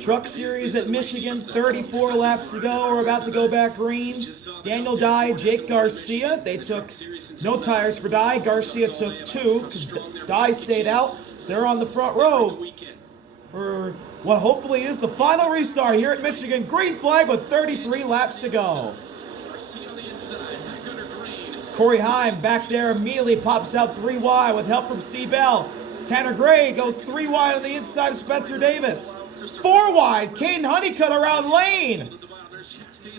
Truck Series at Michigan, 34 laps to go. We're about to go back green. Daniel Dye, Jake Garcia. They took no tires for Dye. Garcia took 2 because Dye stayed out. They're on the front row for what hopefully is the final restart here at Michigan. Green flag with 33 laps to go. Corey Heim back there immediately pops out 3 wide with help from C. Bell. Tanner Gray goes 3 wide on the inside of Spencer Davis. 4 wide, Kaden Honeycutt around lane.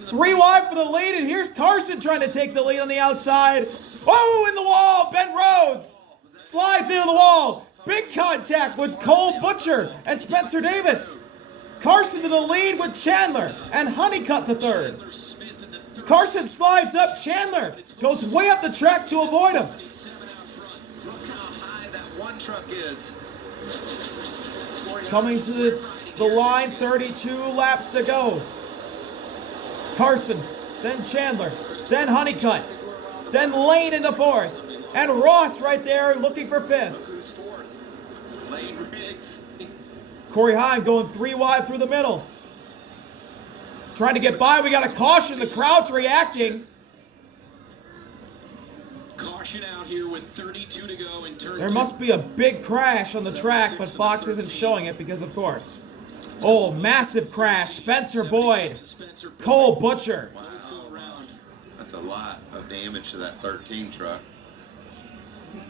3 wide for the lead, and here's Carson trying to take the lead on the outside. Oh, in the wall, Ben Rhodes slides into the wall. Big contact with Cole Butcher and Spencer Davis. Carson to the lead with Chandler and Honeycutt to third. Carson slides up, Chandler goes way up the track to avoid him. Coming to the line, 32 laps to go. Carson, then Chandler, then Honeycutt, then Lane in the 4th, and Ross right there looking for 5th. Corey Heim going 3 wide through the middle. Trying to get by, we got a caution, the crowd's reacting. Caution out here with 32 to go in turn. There must be a big crash on the track, but Fox isn't showing it because of course. Oh, massive crash. Spencer Boyd. Cole Butcher. Wow. That's a lot of damage to that 13 truck.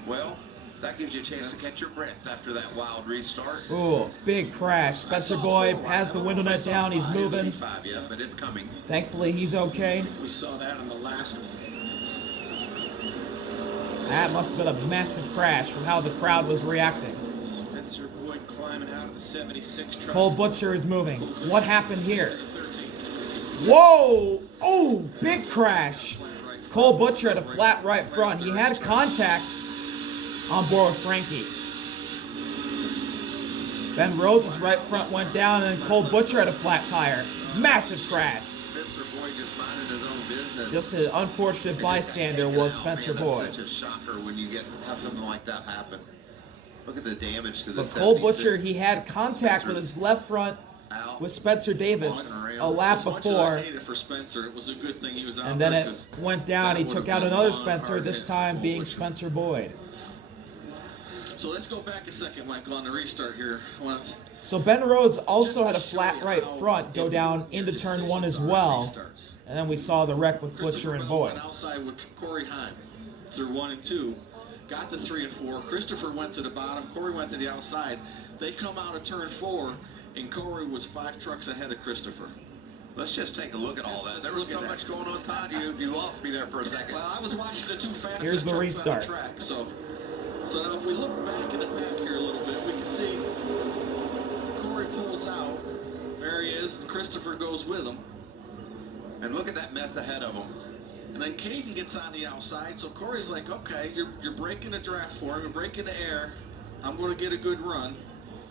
Well, that gives you a chance to catch your breath after that wild restart. Ooh, big crash. Spencer Boyd has the window net down. He's moving. Yeah, but it's coming. Thankfully, he's okay. We saw that on the last one. That must have been a massive crash from how the crowd was reacting. Spencer Boyd climbing out of the 76 truck. Cole Butcher is moving. What happened here? Whoa! Oh, big crash. Cole Butcher had a flat right front. He had contact on board with Frankie. Ben Rhodes' right front went down, and then Cole Butcher had a flat tire. Massive crash. Just an unfortunate bystander was Spencer Boyd. That's such a shocker when you have something like that happen. Look at the damage to the. But Cole Butcher, he had contact with his left front with Spencer Davis a lap before. It was a good thing he was out, and then it went down. He took out another Spencer, this time being Spencer Boyd. So let's go back a second, Michael, on the restart here. So Ben Rhodes also had a flat right front go down into turn 1 as well. And then we saw the wreck with Butcher and Boyd. Outside with Corey Heim through 1 and 2. Got to 3 and 4. Christopher went to the bottom. Corey went to the outside. They come out of turn 4, and Corey was 5 trucks ahead of Christopher. Let's just take a look at all that. There was so much going on, Todd. You lost me there for a second. Well, I was watching the 2 fastest Here's the restart. Track, so now if we look back in the back here a little bit, we can see Corey pulls out. There he is. Christopher goes with him. And look at that mess ahead of him. And then Kaden gets on the outside, so Corey's like, okay, you're breaking the draft for him, you're breaking the air. I'm going to get a good run.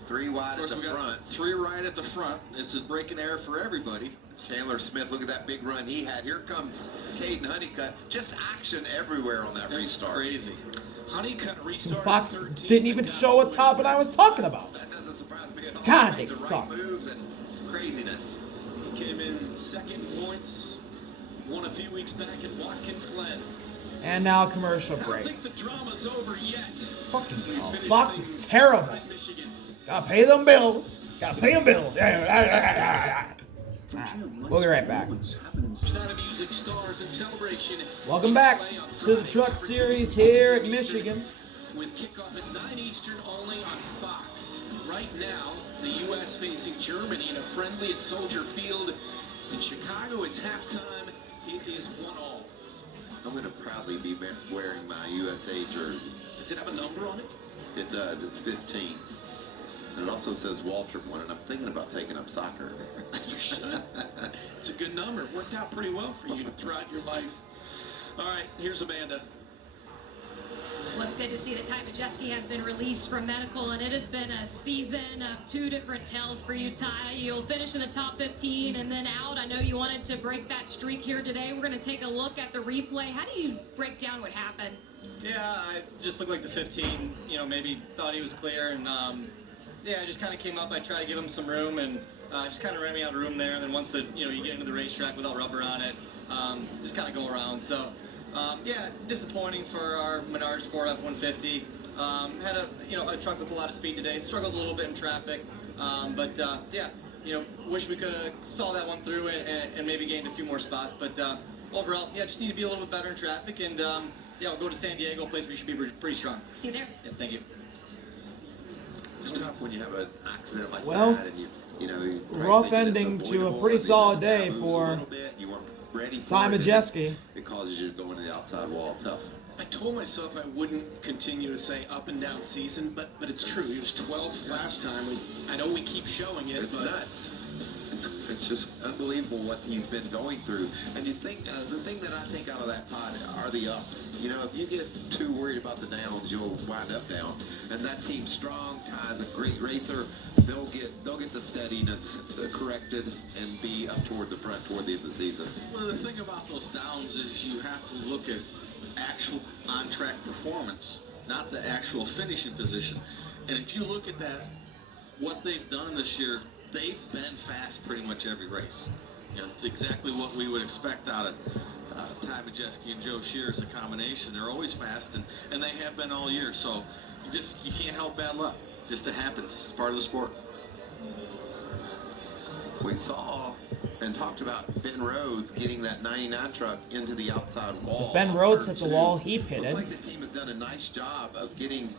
3 wide at the front. 3 right at the front. It's just breaking air for everybody. Chandler Smith, look at that big run he had. Here comes Kaden Honeycutt. Just action everywhere on that restart. Crazy. Honeycutt restarted. Fox didn't even show what top and I was talking about. That doesn't surprise me at all. God, they The suck. right moves and craziness. He came in 2nd points. Won a few weeks back at Watkins Glen. And now a commercial break. I don't think the drama's over yet. Fucking hell. Fox is terrible. Gotta pay them bills. Gotta pay them bills. We'll be right back. Welcome back to the Truck Series here at Michigan. With kickoff at 9 Eastern only on Fox. Right now, the U.S. facing Germany in a friendly at Soldier Field. In Chicago, it's halftime. It is 1-1. I'm going to proudly be wearing my USA jersey. Does it have a number on it? It does. It's 15. And it also says Walter won, and I'm thinking about taking up soccer. You should. It's a good number. It worked out pretty well for you throughout your life. All right, here's Amanda. Well, it's good to see that Ty Majeski has been released from medical, and it has been a season of 2 different tales for you, Ty. You'll finish in the top 15 and then out. I know you wanted to break that streak here today. We're going to take a look at the replay. How do you break down what happened? Yeah, I just looked like the 15, maybe thought he was clear, and Yeah, I just kind of came up. I tried to give him some room, and just kind of ran me out of room there. And then once you get into the racetrack without rubber on it, just kind of go around. So yeah, disappointing for our Menards Ford F-150. Had a truck with a lot of speed today. Struggled a little bit in traffic, but yeah, wish we could have saw that one through and maybe gained a few more spots. But overall, yeah, just need to be a little bit better in traffic, and yeah, we'll go to San Diego, a place we should be pretty strong. See you there. Yeah, thank you. It's tough when you have an accident like Well, that, and you rough ending to a pretty solid day for Ty Majeski. It causes you to go into the outside wall tough. I told myself I wouldn't continue to say up and down season, but it's true. He was 12th last time. I know we keep showing it, It's but nuts. It's just unbelievable what he's been going through. And you think the thing that I take out of that, Todd, are the ups. If you get too worried about the downs, you'll wind up down. And that team's strong. Ty's a great racer. They'll get the steadiness corrected and be up toward the front toward the end of the season. Well, the thing about those downs is you have to look at actual on-track performance, not the actual finishing position. And if you look at that, what they've done this year, they've been fast pretty much every race. Exactly what we would expect out of Ty Majeski and Joe Shear as a combination. They're always fast, and they have been all year. So you can't help bad luck. Just it happens. It's part of the sport. We saw and talked about Ben Rhodes getting that 99 truck into the outside wall. So Ben Rhodes hit the wall. He Looks pitted. like the team has done a nice job of getting.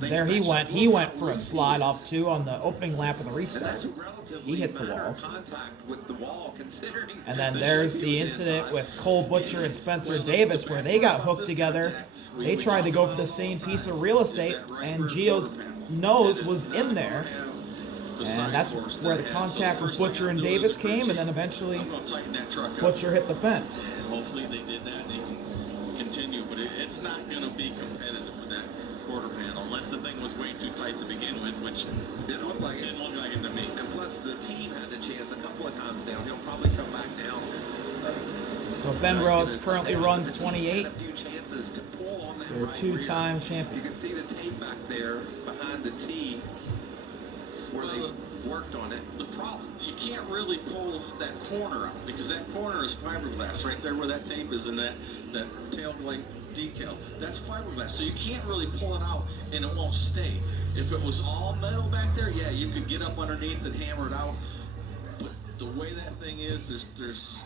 There he went. He went for a slide off too on the opening lap of the And restart. that's a relatively He hit the minor wall. contact with the wall, considering. And then there's the incident with Cole Butcher and Spencer Davis where they got hooked together. They tried to go for the same piece of real estate, and Gio's nose was in there. And that's where the contact with Butcher and Davis came, and then eventually I'm going to tighten that truck up. Butcher hit the fence. And hopefully they did that and they can continue. But it's not going to be competitive with that quarter panel unless the thing was way too tight to begin with, which Didn't look like it. didn't look like it to me. And plus, the team had the chance a couple of times down. He'll probably come back down. So Ben Rhodes currently runs 28. A few chances to pull on that They're right two-time rear. champion. You can see the tape back there behind the tee where they worked on it. The problem, you can't really pull that corner out because that corner is fiberglass right there where that tape is and that tail light decal. That's fiberglass, so you can't really pull it out and it won't stay. If it was all metal back there, yeah, you could get up underneath and hammer it out. But the way that thing is, there's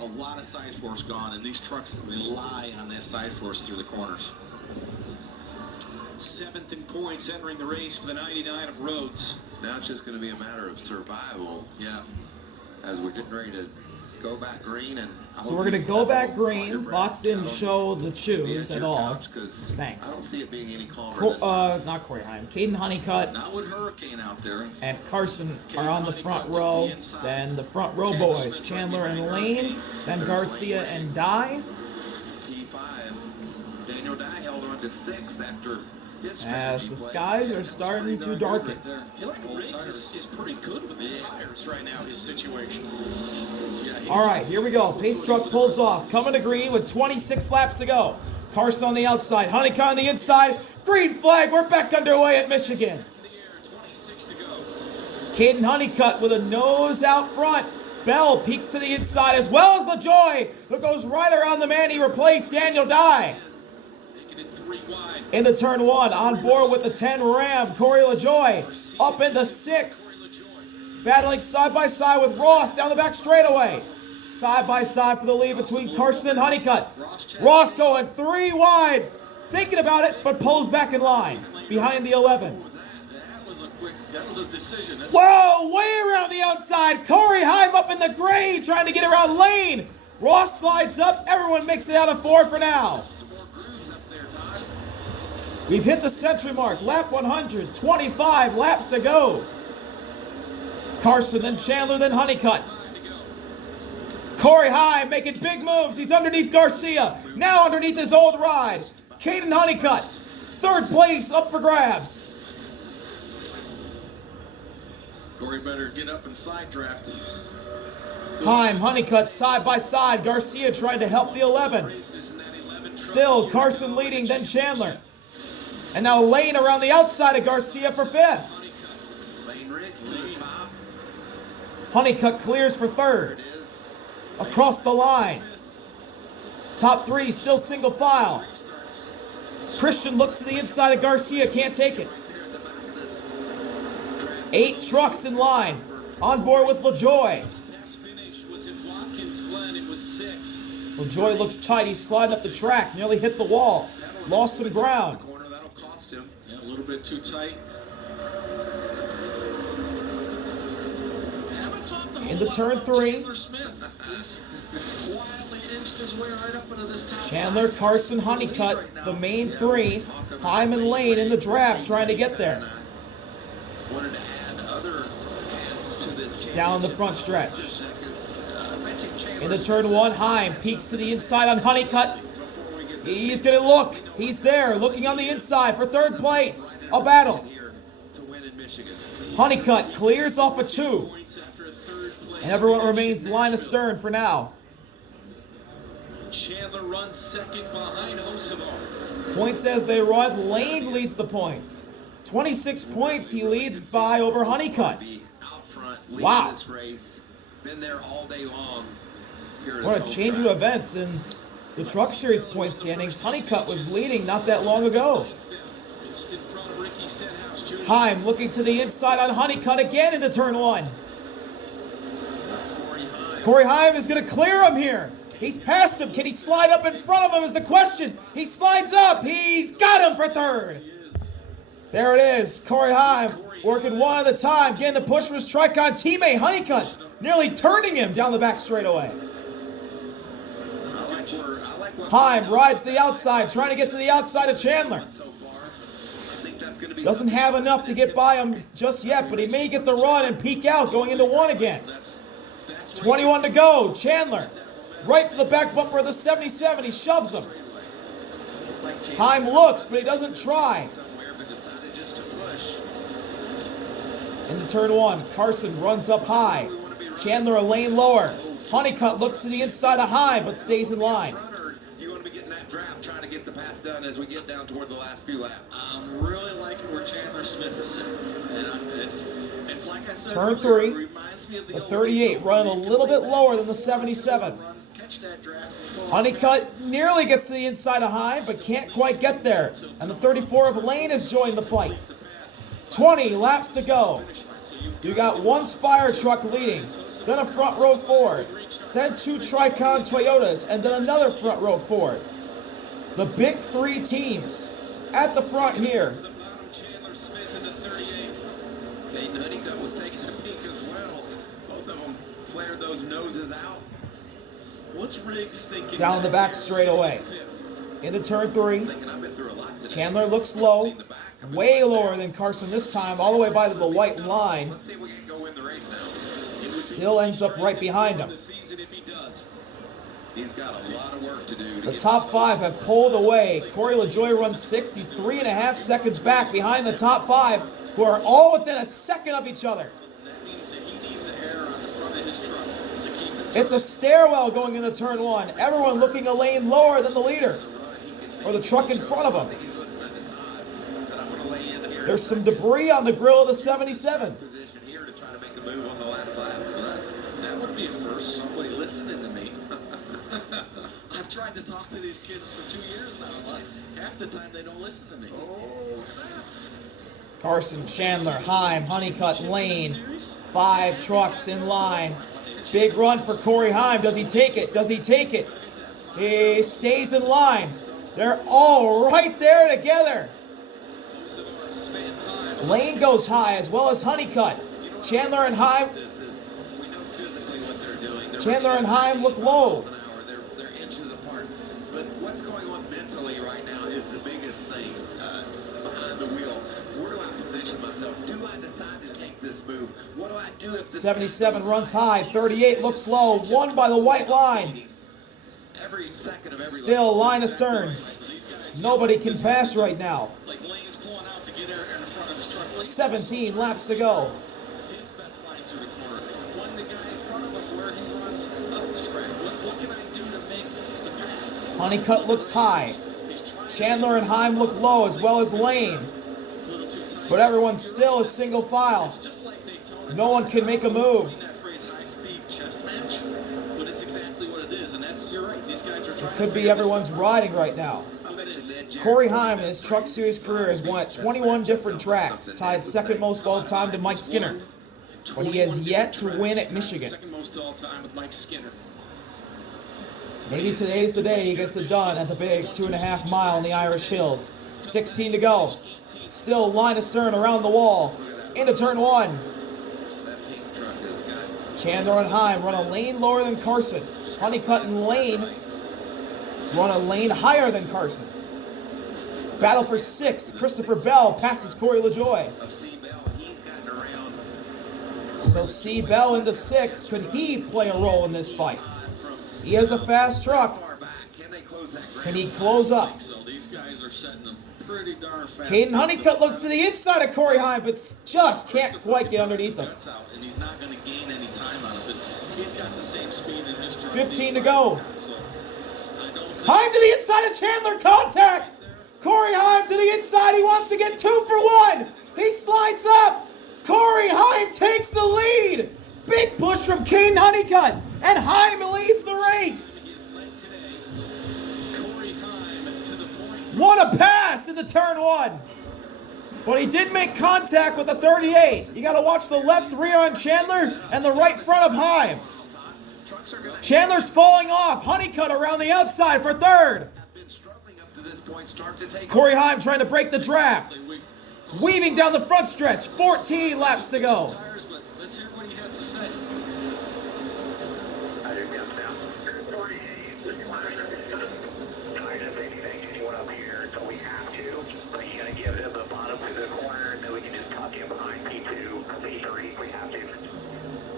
a lot of side force gone, and these trucks rely on that side force through the corners. 7th in points entering the race for the 99 of Rhodes. Now it's just going to be a matter of survival. Yeah. As we're getting ready to go back green, and So we're going to go back green. Fox didn't show the choose at all. Thanks. I don't see it being any calmer. This time. Not Corey Heim. Caden Honeycutt Not with Hurricane out there. and Carson are on the front row. Then the front row boys, Chandler and Lane. Then Garcia and Dye. P5. Daniel Dye held on to 6 after his As strategy the play. skies are starting to darken. I feel like Riggs is pretty good with the tires right now, his situation. All right, here we go. Pace truck pulls off. Coming to green with 26 laps to go. Carson on the outside. Honeycutt on the inside. Green flag. We're back underway at Michigan. 26 to go. Kaden Honeycutt with a nose out front. Bell peeks to the inside as well as LaJoy, who goes right around the man he replaced, Daniel Dye. Making it 3 wide. In the turn 1, on board with the 10 Ram, Corey LaJoy. Up in the 6th. Battling side by side with Ross down the back straightaway. Side by side for the lead between Carson and Honeycutt. Ross going 3 wide. Thinking about it, but pulls back in line. Behind the 11. That was a decision. Whoa, way around the outside. Corey Heim up in the gray, trying to get around Lane. Ross slides up. Everyone makes it out of 4 for now. We've hit the century mark. Lap 100. 25 laps to go. Carson, then Chandler, then Honeycutt. Corey Heim making big moves. He's underneath Garcia. Now underneath his old ride. Caden Honeycutt. 3rd place up for grabs. Corey better get up and side draft. Heim, Honeycutt side by side. Garcia trying to help the 11. Still, Carson leading, then Chandler. And now Lane around the outside of Garcia for 5th. Lane Riggs to the top. Honeycutt clears for third. There it is. Across the line. Top three still single file. Christian looks to the inside of Garcia, can't take it. There at the back of this draft. 8 trucks in line. On board with LaJoy. Best finish was in Watkins Glen. It was 6th. LaJoy looks tight. He's sliding up the track. Nearly hit the wall. Lost some ground. Corner, that'll cost him. Yeah, a little bit too tight. Haven't talked a whole Into lot turn about 3. Chandler Smith. He's quietly inched his way right up into this top Chandler, 5. Carson, Honeycutt, the main 3. Heim and Lane in the draft trying to get there. Wanted to add other hands to this Down the front stretch. championship. Into turn 1, Heim peeks to the inside on Honeycutt. He's going to look. He's there, looking on the inside for third place. A battle. To win in Michigan. Honeycutt clears off a 2. Points after a third place. And everyone finish remains in line Nashville. astern for now. Chandler runs second behind Hocevar. Points as they run. Lane leads the points. 26 points he leads by over Honeycutt. Be out front, leading Wow. this race. Been there all day long. Here at What a his home change of track. events in the Truck Series point standings. Honeycutt was leading not that long ago. Just in front of Ricky Stenhouse Jr. Heim looking to the inside on Honeycutt again into turn 1. Corey Heim. Corey Heim is going to clear him here. He's past him. Can he slide up in front of him is the question. He slides up. He's got him for third. There it is. Corey Heim working one at a time, getting the push from his Tricon teammate Honeycutt, nearly turning him down the back straightaway. I like what Heim rides the outside, trying to get to the outside of Chandler. so far. I think that's going to be Doesn't have enough to get by him just yet, but he may get the run and peek out going into 1 again. That's 21 to go. Chandler right to the back bumper of the 77. He shoves him. like Heim looks, but he doesn't try. somewhere, but decided just to push. Into turn 1, Carson runs up high. Chandler a lane lower. Honeycutt looks to the inside of Heim, but stays in line. Runner, you want to be getting that draft, trying to get the pass done as we get down toward the last few laps. I'm really liking where Chandler Smith is sitting. And it's like I said Turn earlier, 3, it reminds me of The old 38 days. running a little bit lower than the 77. Catch that draft. Honeycutt nearly gets to the inside of Heim, but can't quite get there. And the 34 of Lane has joined the fight. 20 laps to go. You got one Spire truck leading, then a front row Ford, then 2 Tricon Toyotas, and then another front row Ford. The big 3 teams at the front here. The bottom, Chandler Smith in the 38. Kaden Honeycutt was taking a peek as well. Both of them flared those noses out. What's Riggs thinking? Down the back there? straightaway. Into turn 3. Thinking I've been through a lot today. Chandler looks low, way lower than Carson this time, all the way by the white line. Let's see if we can go win the race now. Still ends up right behind him. The season if he does. He's got a lot of work to do. To The get top 5 have pulled away. Corey LaJoy runs 6th. He's 3.5 seconds back behind the top 5, who are all within a second of each other. That means that he needs an air on the front of his truck to keep it. It's a stairwell going into turn 1. Everyone looking a lane lower than the leader, or the truck in front of him. He's listening to Todd. Said, I'm going to lay in here. There's some debris on the grill of the 77. Position here to try to make the move on the last lap. That would be a first. Somebody listening to me. I've tried to talk to these kids for 2 years now. Like half the time they don't listen to me. Carson, Chandler, Heim, Honeycutt, Lane. 5 trucks in line. Big run for Corey Heim. Does he take it? Does he take it? He stays in line. They're all right there together. Lane goes high as well as Honeycutt. Chandler and Heim. We know physically what they're doing. They're Chandler running and Heim look low. an hour. They're inches apart. But what's going on mentally right now is the biggest thing behind the wheel. Where do I position myself? Do I decide to take this move? What do I do if this 77 runs high. 38 looks low. Won by the white line. Every second of every Still line astern. Nobody can pass right now. Like Lane's pulling out to get air in the front of his truck. 17 laps to go. His best line through the corner. When the guy in front of him where he runs up the track. What can I do to make the pass? Honeycutt looks high. He's trying Chandler and Heim look low as well as Lane. a little too tight. But everyone's still a single file. Just like Daytona. No one can make a move. That phrase high-speed chess match, but it's exactly what it is, and that's, you're right. These guys are trying. It could be everyone's riding right now. Corey Heim in his Truck Series career has won at 21 different tracks, tied second most of all time to Mike Skinner. But he has yet to win at Michigan. Second most all time with Mike Skinner. Maybe today's the day he gets it done at the big 2.5 mile in the Irish Hills. 16 to go. Still line astern around the wall. Into turn 1. Chandler and Heim run a lane lower than Carson. Honeycutt and Lane run a lane higher than Carson. Battle for 6th. Christopher Bell passes Corey LaJoie. So C. Bell into 6th. Could he play a role in this fight? He has a fast truck. Can he close up? So these guys are setting them pretty darn fast. Kaden Honeycutt looks to the inside of Corey Heim, but just can't quite get underneath him. And he's not going to gain any time out of this. He's got the same speed in his truck. 15 to go. So Heim to the inside of Chandler, contact! Corey Heim to the inside, he wants to get 2 for 1. He slides up. Corey Heim takes the lead. Big push from Kaden Honeycutt, and Heim leads the race. What a pass into turn 1. But he did make contact with the 38. You got to watch the left rear on Chandler and the right front of Heim. Chandler's falling off. Honeycutt around the outside for 3rd. Corey Heim trying to break the draft. Weaving down the front stretch. 14 laps to go. let's hear what he has to say.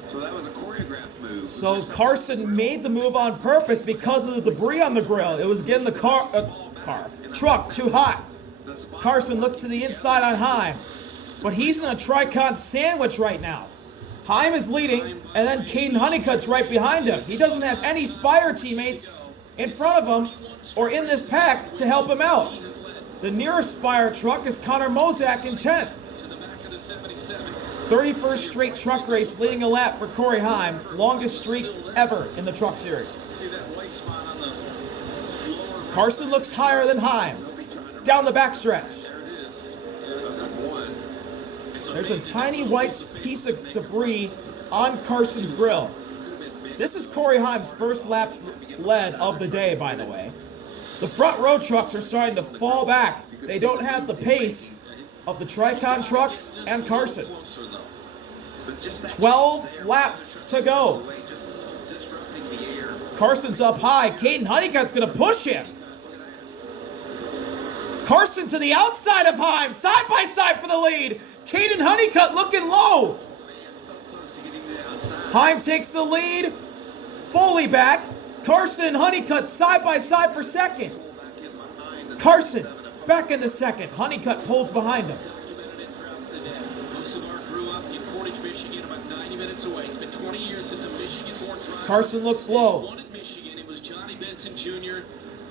So that was a choreographed move. So Carson made the move on purpose because of the debris on the grill. It was getting the truck too hot. Carson looks to the inside on Heim, but he's in a Tricon sandwich right now. Heim is leading, and then Kaden Honeycutt's right behind him. He doesn't have any Spire teammates in front of him or in this pack to help him out. The nearest Spire truck is Connor Mozak in 10th. 31st straight truck race leading a lap for Corey Heim, longest streak ever in the Truck Series. See that white spot on the lower. Carson looks higher than Heim. Down the backstretch. There's a tiny white piece of debris on Carson's grill. This is Corey Heim's first lap lead of the day, by the way. The front row trucks are starting to fall back. They don't have the pace of the Tricon trucks and Carson. 12 laps to go. Carson's up high. Kaden Honeycutt's going to push him. Carson to the outside of Heim, side by side for the lead. Kaden Honeycutt looking low. Heim takes the lead, fully back. Carson and Honeycutt side by side for second. Carson back into second. Honeycutt pulls behind him. Carson looks low.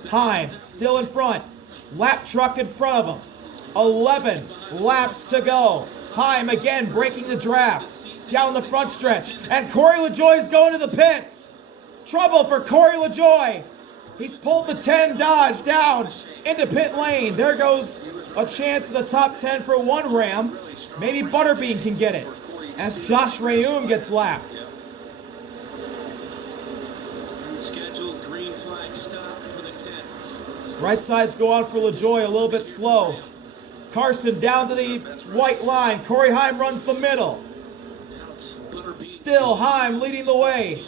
Heim still in front. Lap truck in front of him. 11 laps to go. Heim again breaking the draft. Down the front stretch. And Corey LaJoie is going to the pits. Trouble for Corey LaJoie. He's pulled the 10 Dodge down into pit lane. There goes a chance of the top 10 for one Ram. Maybe Butterbean can get it as Josh Rayum gets lapped. Scheduled green flag stop for the 10. Right sides go on for LaJoie, a little bit slow. Carson down to the white line. Corey Heim runs the middle. Still Heim leading the way.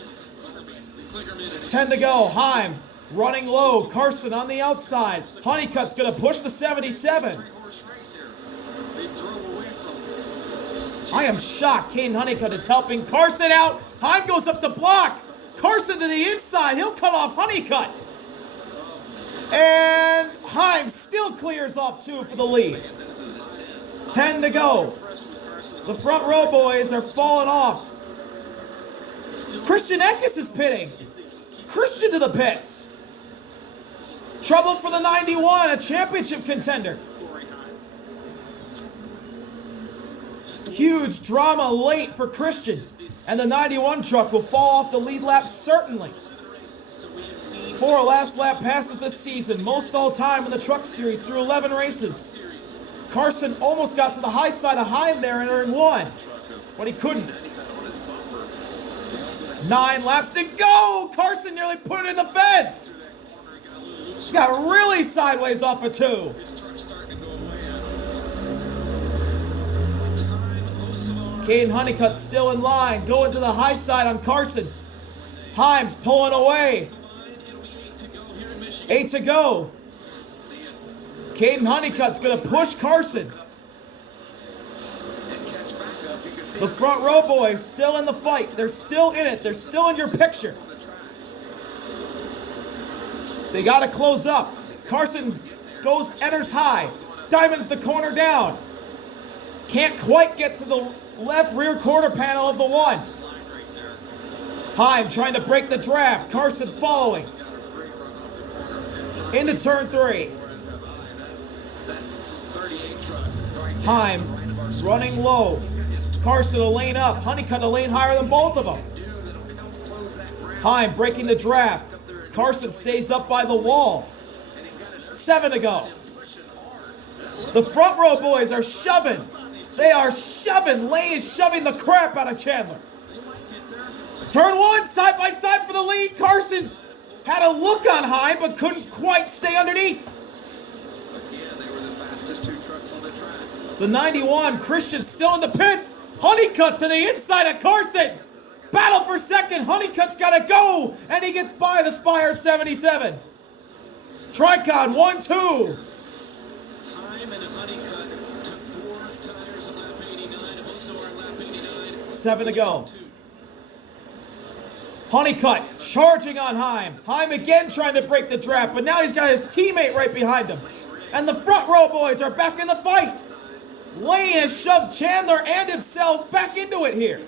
10 to go. Heim running low. Carson on the outside. Honeycutt's going to push the 77. I am shocked Kaden Honeycutt is helping Carson out. Heim goes up the block. Carson to the inside. He'll cut off Honeycutt. And Heim still clears off 2 for the lead. 10 to go. The front row boys are falling off. Christian Eckes is pitting. Christian to the pits. Trouble for the 91, a championship contender. Huge drama late for Christian, and the 91 truck will fall off the lead lap certainly. 4 last lap passes this season, most all time in the Truck Series through 11 races. Carson almost got to the high side of Heim there entering 1, but he couldn't. 9 laps to go! Carson nearly put it in the fence! Got really sideways off of 2. Kaden Honeycutt still in line, going to the high side on Carson. Heim's pulling away. 8 to go. Kaden Honeycutt's going to push Carson. The front row boys still in the fight. They're still in it. They're still in your picture. They got to close up. Carson enters high. Diamonds the corner down. Can't quite get to the left rear quarter panel of the 1. Heim trying to break the draft. Carson following. Into turn 3. Heim running low. Carson a lane up. Honeycutt a lane higher than both of them. Heim breaking the draft. Carson stays up by the wall. 7 to go. The front row boys are shoving. They are shoving. Lane is shoving the crap out of Chandler. Turn 1, side by side for the lead. Carson had a look on Heim, but couldn't quite stay underneath. The 91, Christian still in the pits. Honeycutt to the inside of Carson. Battle for second. Honeycutt's got to go, and he gets by the Spire 77. Tricon 1-2. Heim and Honeycutt took 4 tires on lap 89. Also on lap 89. 7 to go. Honeycutt charging on Heim. Heim again trying to break the draft, but now he's got his teammate right behind him. And the front row boys are back in the fight. Lane has shoved Chandler and himself back into it here.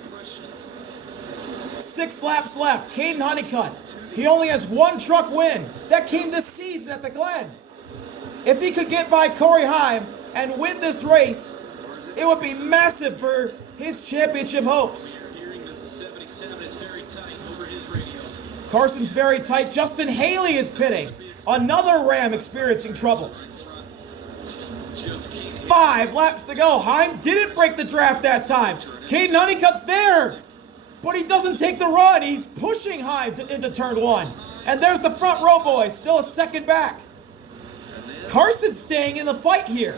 6 laps left. Kaden Honeycutt. He only has 1 truck win. That came this season at the Glen. If he could get by Corey Heim and win this race, it would be massive for his championship hopes. Hearing that the 77 is very tight over his radio. Carson's very tight. Justin Haley is pitting. Another Ram experiencing trouble. 5 laps to go. Heim didn't break the draft that time. Kaden Honeycutt's there, but he doesn't take the run. He's pushing Heim into turn 1. And there's the front row boy, still a second back. Carson's staying in the fight here.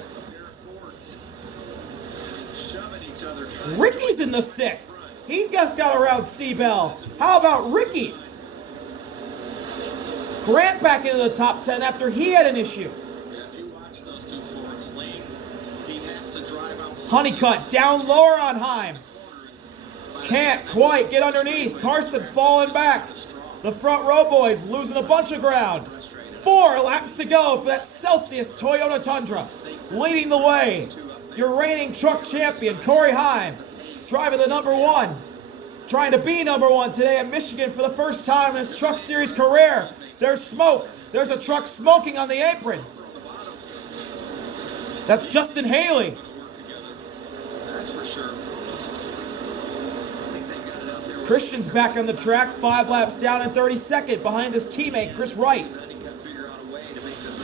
Ricky's in the 6th. He's just got around C-Bell. How about Ricky? Grant back into the top 10 after he had an issue. Honeycutt down lower on Heim. Can't quite get underneath. Carson falling back. The front row boys losing a bunch of ground. 4 laps to go for that Celsius Toyota Tundra. Leading the way, your reigning truck champion, Corey Heim, driving the number 1. Trying to be number 1 today at Michigan for the first time in his Truck Series career. There's smoke. There's a truck smoking on the apron. That's Justin Haley. That's for sure. Christian's back on the track, 5 laps down and 32nd behind his teammate, Chris Wright.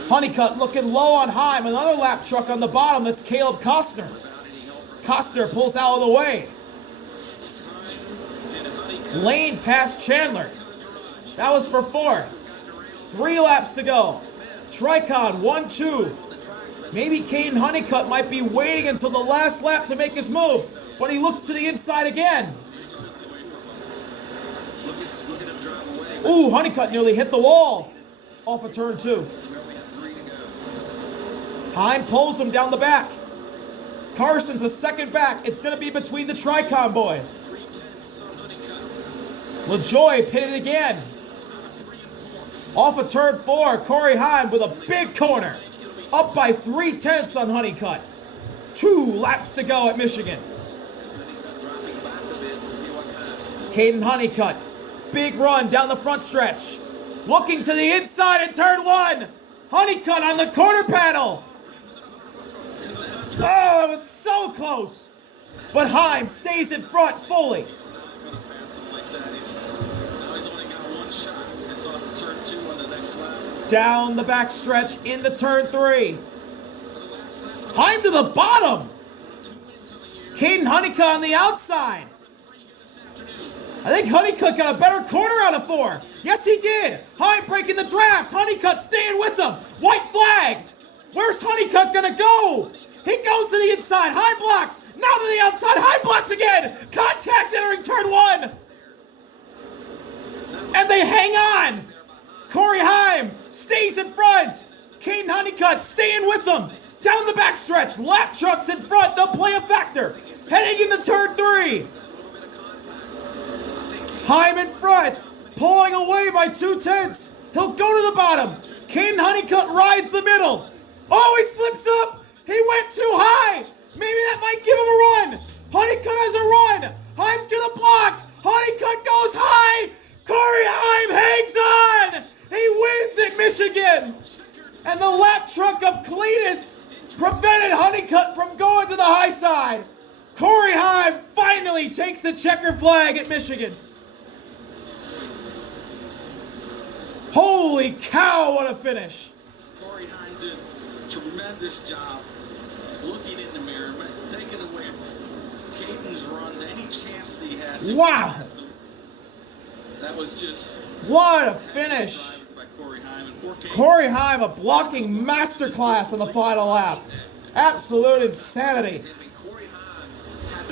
Honeycutt looking low on Heim. Another lap truck on the bottom. That's Caleb Costner. Costner pulls out of the way. Lane past Chandler. That was for 4th. 3 laps to go. Tricon 1-2. Maybe Kaden Honeycutt might be waiting until the last lap to make his move, but he looks to the inside again. Ooh, Honeycutt nearly hit the wall off of turn 2. Heim pulls him down the back. Carson's a second back. It's going to be between the Tricon boys. LaJoy pitted again. Off of turn 4, Corey Heim with a big corner. Up by 3/10 on Honeycutt. 2 laps to go at Michigan. Kaden Honeycutt. Big run down the front stretch. Looking to the inside in turn 1. Honeycutt on the quarter panel. Oh, it was so close. but Heim stays in front fully. He's not going to pass him like that. Now he's only got one shot. It's off to turn 2 on the next lap. Down the backstretch into turn 3. Heim to the bottom. Kaden Honeycutt on the outside. I think Honeycutt got a better corner out of 4. Yes, he did. Heim breaking the draft. Honeycutt staying with them. White flag. Where's Honeycutt going to go? He goes to the inside. Heim blocks. Now to the outside. Heim blocks again. Contact entering turn 1. And they hang on. Corey Heim stays in front. Kaden Honeycutt staying with them. Down the backstretch. Lap trucks in front. They'll play a factor. Heading into turn 3. Heim in front, pulling away by 2/10. He'll go to the bottom. Kaden Honeycutt rides the middle. Oh, he slips up. He went too high. Maybe that might give him a run. Honeycutt has a run. Heim's going to block. Honeycutt goes high. Corey Heim hangs on. He wins at Michigan. And the lap truck of Cletus prevented Honeycutt from going to the high side. Corey Heim finally takes the checker flag at Michigan. Holy cow, what a finish. Corey Heim did a tremendous job looking in the mirror, taking away Caden's runs, any chance that he had to. Wow. That was just What a finish. by Corey Heim. And poor Caden, Corey Heim, a blocking masterclass on the final lap. Absolute insanity.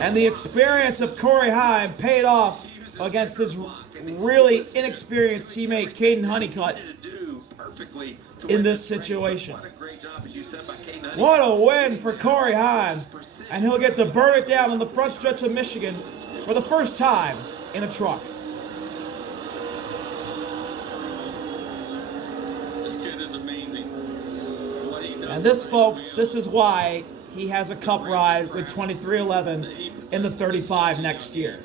And the experience of Corey Heim paid off against his really inexperienced teammate Kaden Honeycutt in this situation. What a win for Corey Heim. And he'll get to burn it down on the front stretch of Michigan for the first time in a truck. this kid is amazing. What he does And this, folks, this is why he has a cup ride with 2311 in the 35 next year.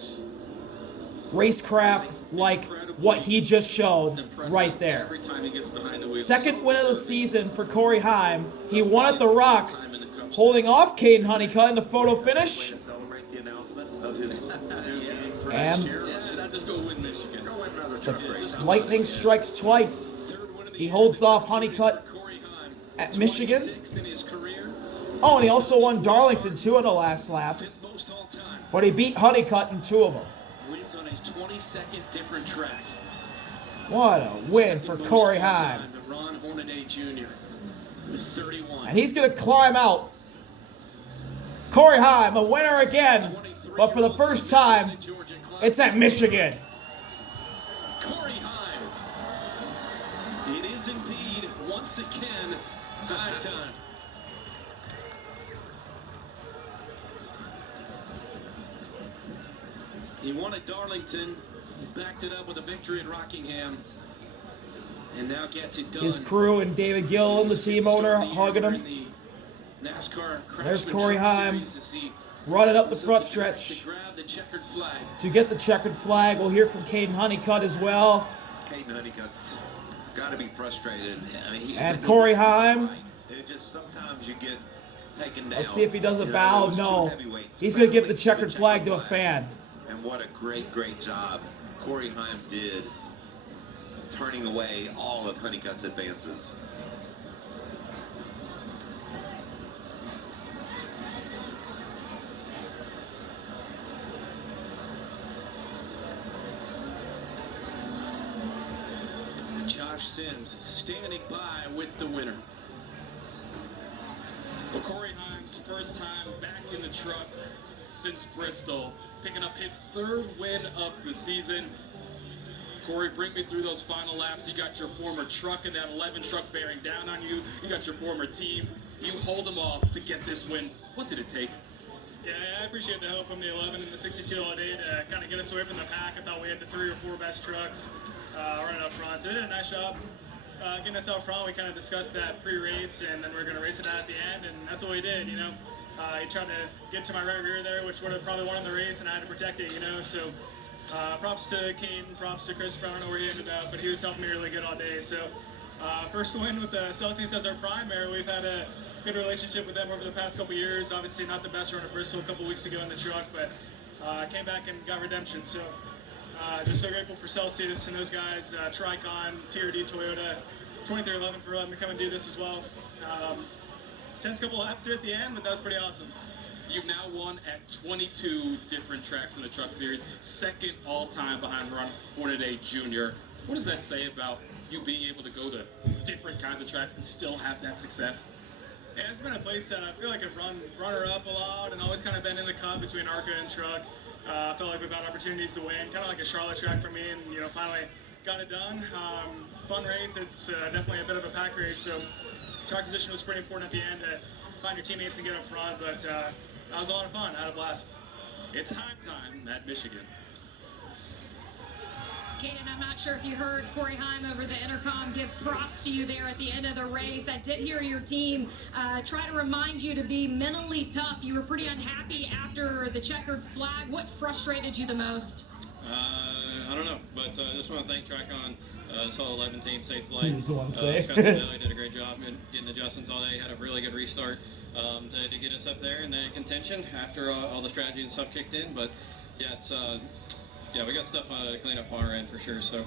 Racecraft like what he just showed right there. every time he gets behind the wheel. Second win of the season for Corey Heim. He won at the Rock, holding off Kaden Honeycutt in the photo finish. Celebrate the announcement of his And That just go win Michigan. Go win another truck race. lightning strikes twice. He holds off Honeycutt at Michigan. Oh, and he also won Darlington 2 in the last lap. But he beat Honeycutt in 2 of them. Wins on his 22nd different track. What a win for Corey Heim. Ron Hornaday Jr. with 31. And he's going to climb out. Corey Heim, a winner again. But for the first time, it's at Michigan. Corey Heim. It is indeed, once again, high time. He won at Darlington, backed it up with a victory at Rockingham, and now gets it done. His crew and David Gill, the team owner, hugging him. NASCAR There's Craftsman Corey Truck Heim Series as he running up the was front looking stretch. to grab the checkered flag. To get the checkered flag, we'll hear from Kaden Honeycutt as well. Kaden Honeycutt's got to be frustrated. I mean, And Corey Heim. It just sometimes you get taken down. Let's see if he does a You know, bow. those two No. heavyweights He's going to give the battling checkered flag to a fan. And what a great, great job Corey Heim did turning away all of Honeycutt's advances. Josh Sims standing by with the winner. Well, Corey Heim's first time back in the truck since Bristol, picking up his 3rd win of the season. Corey, bring me through those final laps. You got your former truck and that 11 truck bearing down on you. You got your former team. You hold them all to get this win. What did it take? Yeah, I appreciate the help from the 11 and the 62 all day to kind of get us away from the pack. I thought we had the 3 or 4 best trucks running up front. So they did a nice job getting us out front. We kind of discussed that pre-race, and then we are going to race it out at the end, and that's what we did, you know. He tried to get to my right rear there, which would have probably won in the race, and I had to protect it, you know. So props to Kaden, props to Chris. I don't know where he ended up, but he was helping me really good all day. So first win with the Celsius as our primary. We've had a good relationship with them over the past couple years. Obviously not the best run at Bristol a couple weeks ago in the truck, but came back and got redemption. So just so grateful for Celsius and those guys, Tricon, TRD Toyota, 2311 for letting me come and do this as well. Tense couple laps there at the end, but that was pretty awesome. You've now won at 22 different tracks in the Truck Series, second all-time behind Ron Hornaday Jr. What does that say about you being able to go to different kinds of tracks and still have that success? Yeah, it's been a place that I feel like I've runner-up a lot and always kind of been in the cup between ARCA and truck. I felt like we've had opportunities to win, kind of like a Charlotte track for me, and finally got it done. Fun race. It's definitely a bit of a pack race, so track position was pretty important at the end to find your teammates and get up front, but that was a lot of fun. I had a blast. It's Heim time at Michigan. Kaden, I'm not sure if you heard Corey Heim over the intercom give props to you there at the end of the race. I did hear your team try to remind you to be mentally tough. You were pretty unhappy after the checkered flag. What frustrated you the most? I don't know, but I just want to thank Tricon, Solid 11 team, Safe Flight. He's the one to say. Scott Daly did a great job in getting adjustments all day. Had a really good restart to get us up there in the contention after all the strategy and stuff kicked in. But yeah, it's we got stuff to clean up on our end for sure. So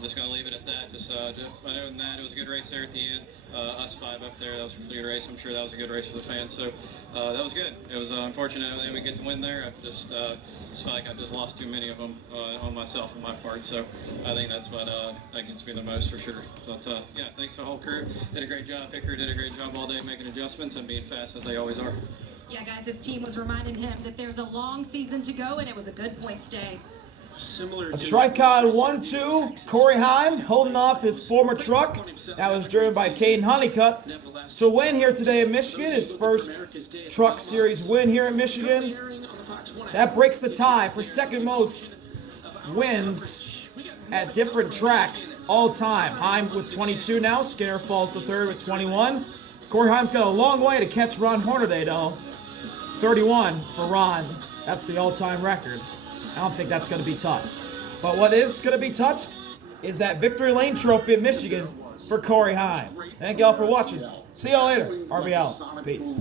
just gonna leave it at that. Just other than that, it was a good race there at the end. Us five up there, that was a really good race. I'm sure that was a good race for the fans. So that was good. It was unfortunate that we get the win there. I just felt like I just lost too many of them on myself and my part. So I think that's what that gets me the most for sure. But yeah, thanks to the whole crew. Did a great job. Picker did a great job all day making adjustments and being fast as they always are. Yeah, guys, his team was reminding him that there's a long season to go, and it was a good points day. A Tricon 1-2, Corey Heim holding off his former truck. That was driven by Kaden Honeycutt. So win here today in Michigan, his first Truck Series win here in Michigan. That breaks the tie for second most wins at different tracks all time. Heim with 22 now, Skinner falls to third with 21. Corey Heim's got a long way to catch Ron Hornaday though. 31 for Ron, that's the all-time record. I don't think that's going to be touched. But what is going to be touched is that Victory Lane Trophy at Michigan for Corey Heim. Thank y'all for watching. See y'all later. RBL. Peace.